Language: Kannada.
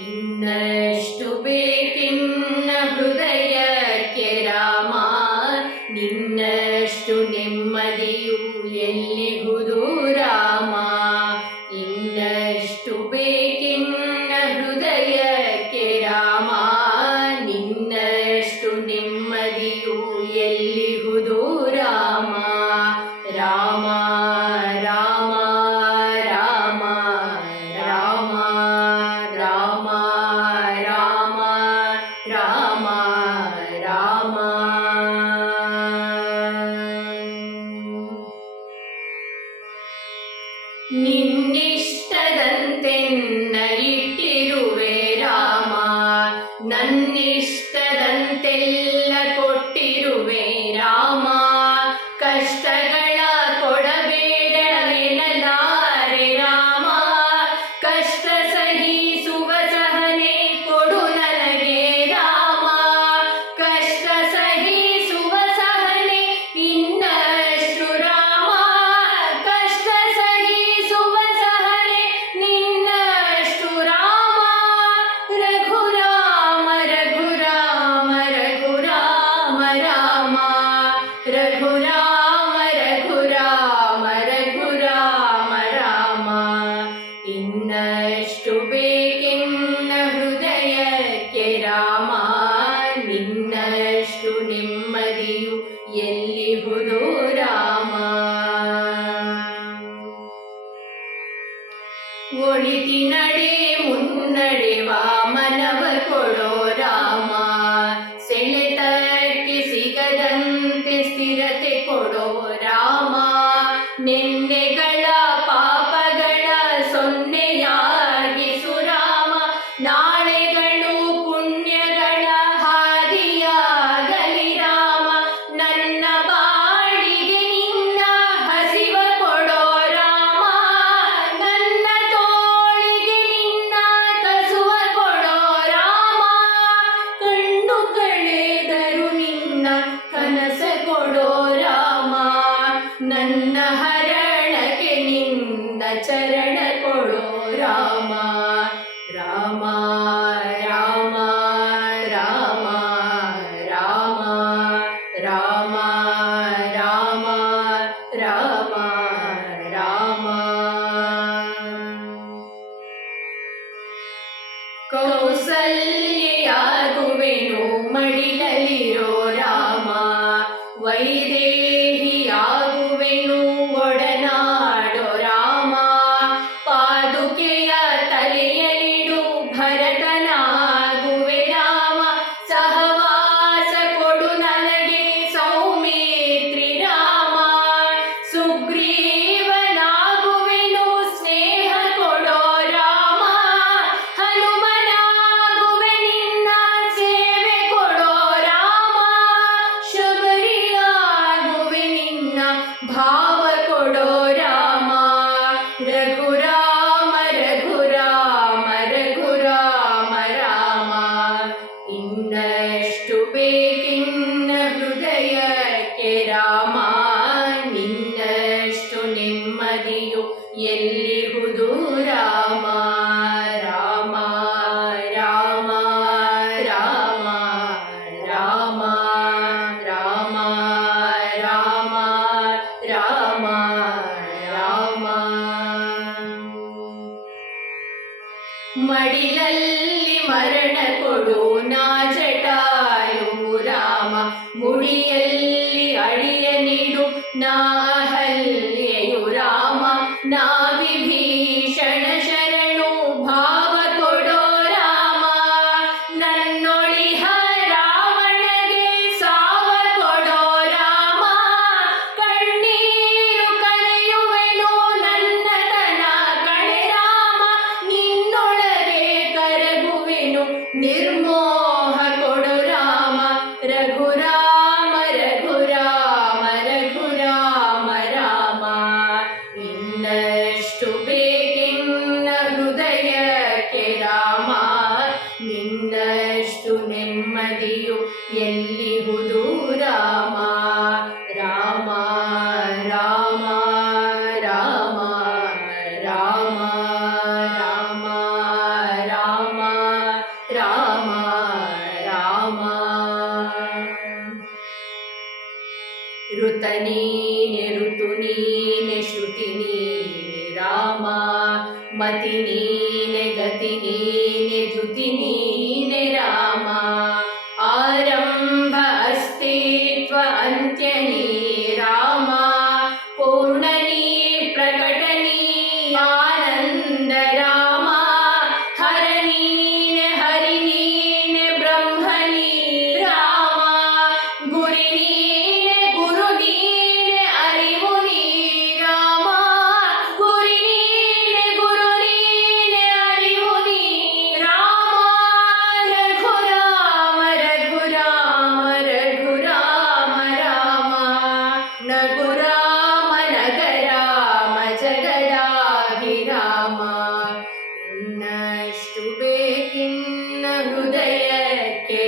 ಇನ್ನಷ್ಟು ಬೇಕಿನ್ನ ಹೃದಯಕ್ಕೆ ರಾಮ, ನಿನ್ನಷ್ಟು ನೆಮ್ಮದಿಯು ಎಲ್ಲಿಗೂ ರಾಮ. ಇನ್ನಷ್ಟು ಬೇಕಿನ್ನ ಹೃದಯಕ್ಕೆ ರಾಮ, ನಿನ್ನಷ್ಟು ನೆಮ್ಮದಿಯು ಎಲ್ಲಿಗೂ ರಾಮ. ರಾಮ ನಿನ್ನಿಷ್ಟದಂತೆನ್ನ ಇಟ್ಟಿರುವೆ ರಾಮ. ನನ್ನಿಷ್ಟದಂತೆಲ್ಲ ಒಳಿತಿನಡೆ ಮುನ್ನಡೆ ವಾಮನವ ಕೊಡೋ ರಾಮ ಸೆಳೆತಕ್ಕೆ ಸಿಗದಂತೆ ಸ್ಥಿರತೆ ಕೊಡೋ ರಾಮ ನಿನ್ನೆಗಳ ready ಮಡಿಲಲ್ಲಿ ಮರಣ ಕೊಡು ನಾಜಟಾಯು ರಾಮ ಮುಡಿಯಲ್ಲಿ ಅಡಿಯ ನೀಡು ನಾಹಲ್ಯು ರಾಮ ನಾವಿಭೀ ನದಿಯು ಎಲ್ಲಿಹುದು ರಾಮ ರಾಮ ರಾಮ ರಾಮ ರಾಮ ರಾಮ ರಾಮ ರಾಮ ರಾಮ. ಋತನೀನೆ ಋತುನೀನೆ ಶ್ರುತಿನೀನೆ ರಾಮ ಮತಿನೀ ಇನ್ನಷ್ಟು ಬೇಕಿನ್ನ ಹೃದಯಕ್ಕೆ